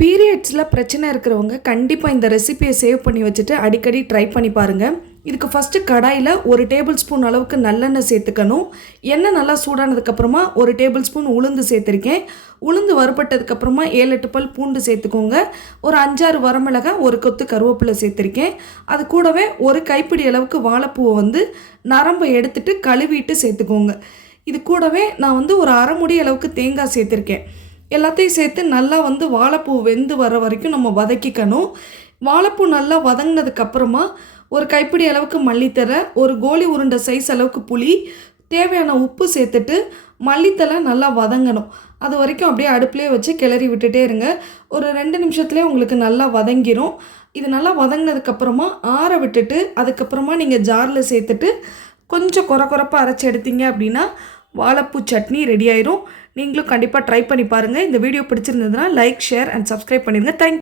பீரியட்ஸில் பிரச்சனை இருக்கிறவங்க கண்டிப்பாக இந்த ரெசிபியை சேவ் பண்ணி வச்சுட்டு அடிக்கடி ட்ரை பண்ணி பாருங்கள். இதுக்கு ஃபஸ்ட்டு கடாயில் 1 டேபிள் ஸ்பூன் அளவுக்கு நல்லெண்ணெய் சேர்த்துக்கணும். எண்ணெய் நல்லா சூடானதுக்கப்புறமா 1 டேபிள் ஸ்பூன் உளுந்து சேர்த்துருக்கேன். உளுந்து வறுபட்டதுக்கப்புறமா 7-8 பல் பூண்டு சேர்த்துக்கோங்க. ஒரு 5-6 வரமிளகாய், ஒரு கொத்து கருவேப்பிலை சேர்த்துருக்கேன். அது கூடவே ஒரு கைப்பிடி அளவுக்கு வாழைப்பூவை நரம்பை எடுத்துட்டு கழுவிட்டு சேர்த்துக்கோங்க. இது கூடவே நான் ஒரு அரை முடி அளவுக்கு தேங்காய் சேர்த்துருக்கேன். எல்லாத்தையும் சேர்த்து நல்லா வாழைப்பூ வெந்து வர வரைக்கும் நம்ம வதக்கிக்கணும். வாழைப்பூ நல்லா வதங்கினதுக்கப்புறமா ஒரு கைப்பிடி அளவுக்கு மல்லித்தழை, ஒரு கோலி உருண்டை சைஸ் அளவுக்கு புளி, தேவையான உப்பு சேர்த்துட்டு மல்லித்தழை நல்லா வதங்கணும். அது வரைக்கும் அப்படியே அடுப்புலேயே வச்சு கிளறி விட்டுட்டே இருங்க. ஒரு 2 நிமிஷத்துலேயே உங்களுக்கு நல்லா வதங்கிடும். இது நல்லா வதங்கினதுக்கப்புறமா ஆற விட்டுட்டு அதுக்கப்புறமா நீங்கள் ஜாரில் சேர்த்துட்டு கொஞ்சம் கொரப்பாக அரைச்சி எடுத்தீங்க அப்படின்னா வாழைப்பூ சட்னி ரெடி ஆயிரும். நீங்களும் கண்டிப்பாக ட்ரை பண்ணி பாருங்கள். இந்த வீடியோ பிடிச்சிருந்ததுன்னா லைக், ஷேர் அண்ட் சப்ஸ்கிரைப் பண்ணிடுங்க. தேங்க்யூ.